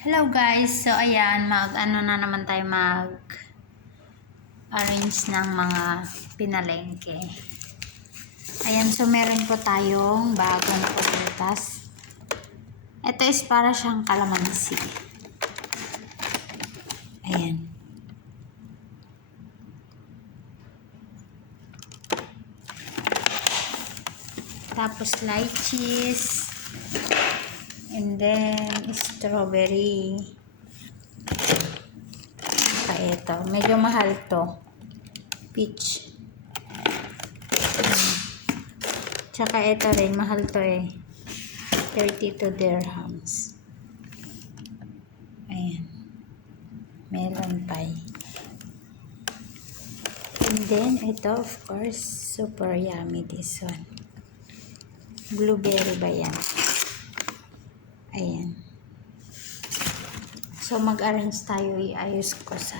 Hello guys, so ayan, ano na naman tayo arrange ng mga pinalengke. Ayan, so meron po tayong bagong prutas. Ito is para siyang kalamansi. Ayan. Tapos lychees. And then strawberry. Ito, medyo mahal to. Peach. Tsaka ito rin, mahal to eh. 32 dirhams. Ayan. Melon pie. And then, ito of course, super yummy this one. Blueberry ba yan? Ayan. So, mag-arrange tayo. Iayos ko sa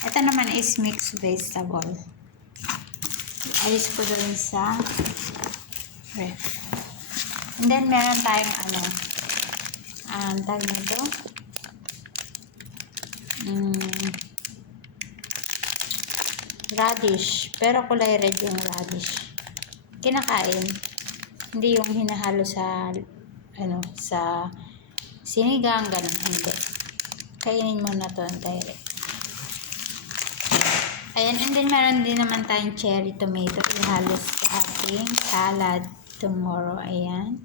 ito naman is mixed vegetable. Iayos ko doon sa ref. And then, meron tayong tawag na ito. Radish. Pero kulay red yung radish. Kinakain. Hindi yung hinahalo sa sa sinigang, ganun. Hindi. Kainin mo na to ang direct. Ayan, and then meron din naman tayong cherry tomato ihalo sa ating salad tomorrow. Ayan.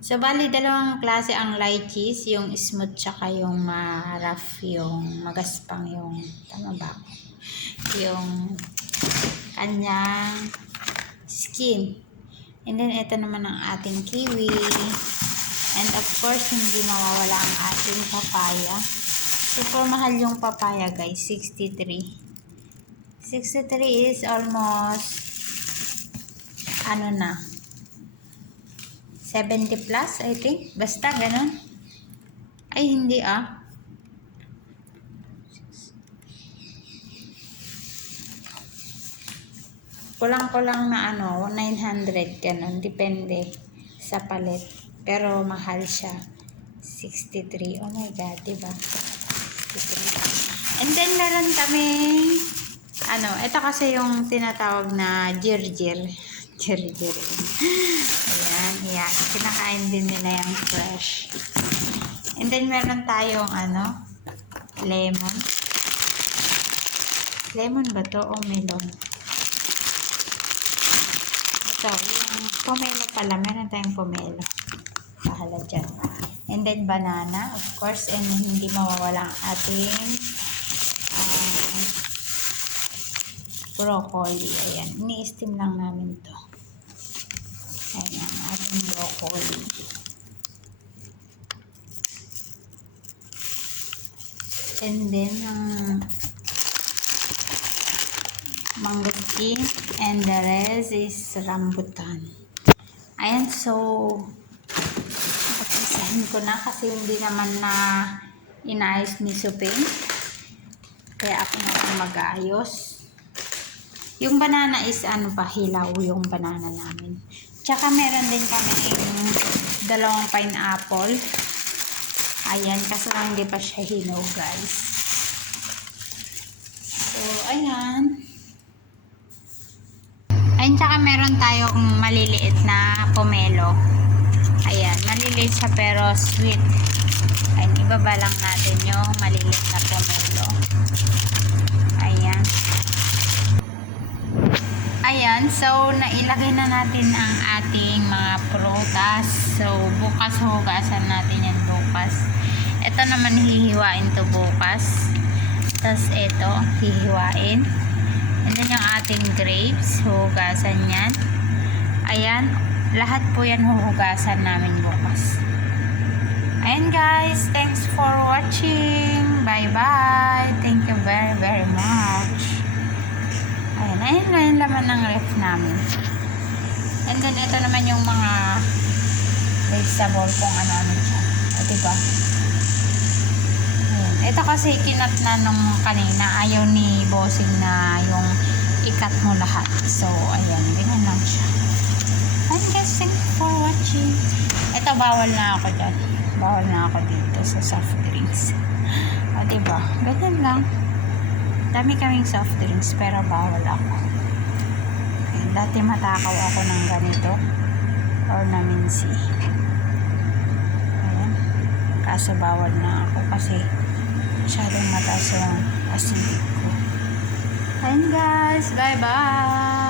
So, bali, dalawang klase ang lychees, yung smooth tsaka yung rough, yung magaspang, yung, tama ba? Yung kanyang skin. And then, ito naman ang ating kiwi. And of course, hindi mawawala ang ating papaya. Super mahal yung papaya, guys. 63. 63 is almost, 70 plus, I think. Basta, ganun. Ay, hindi Kulang-kulang na 900, ganun. Depende sa palit. Pero mahal siya. 63. Oh my God, diba? 63. And then, meron kaming, ito kasi yung tinatawag na jirjir. Jirjir. Ayan, yeah. Kinakain din nila yung fresh. And then, meron tayong, lemon. Lemon ba to o melon? Ito, yung pomelo pala. Meron tayong pomelo. Bahala dyan. And then, banana, of course. And hindi mawawala ang ating broccoli. Ayan. Ini-steam lang namin to. Ayan. Ating broccoli. And then, mangosteen. And the rest is rambutan. Ayan. So, isahin ko na kasi hindi naman na inaayos ni Suping. Kaya ako na ang mag-aayos. Yung banana is hilaw yung banana namin. Tsaka meron din kami yung dalawang pineapple. Ayan, kasi lang hindi pa siya hilaw, guys. So, ayan. Ayan, tsaka meron tayong maliliit na pomelo. Ayan, maliliit siya pero sweet. Ayan, ibaba lang natin yung maliliit na pomelo. Ayan. Ayan, so nailagay na natin ang ating mga prutas. So, bukas hugasan natin yan bukas. Ito naman hihiwain to bukas. Tapos ito, hihiwain. And then yung ating grapes, hugasan yan. Ayan, lahat po yan huhugasan namin bukas. Ayan guys, thanks for watching. Bye-bye. Thank you very, very much. Ayan, ayun na yung laman ng ref namin. And then, ito naman yung mga vegetable kung ano-ano siya. O, diba? Ayan. Ito kasi kinat na nung kanina. Ayaw ni bossing na yung ikat mo lahat. So, ayan. Ganyan lang siya. And guys, thanks for watching. Ito Ito, bawal na ako dyan. Bawal na ako dito sa soft drinks. O, diba? Ganyan lang. Dami kaming soft drinks, pero bawal ako. Okay, dati matakaw ako ng ganito. Or na minsi. Ayan. Kaso bawal na ako kasi masyadong mataas yung acidic ko. Ayan guys. Bye-bye.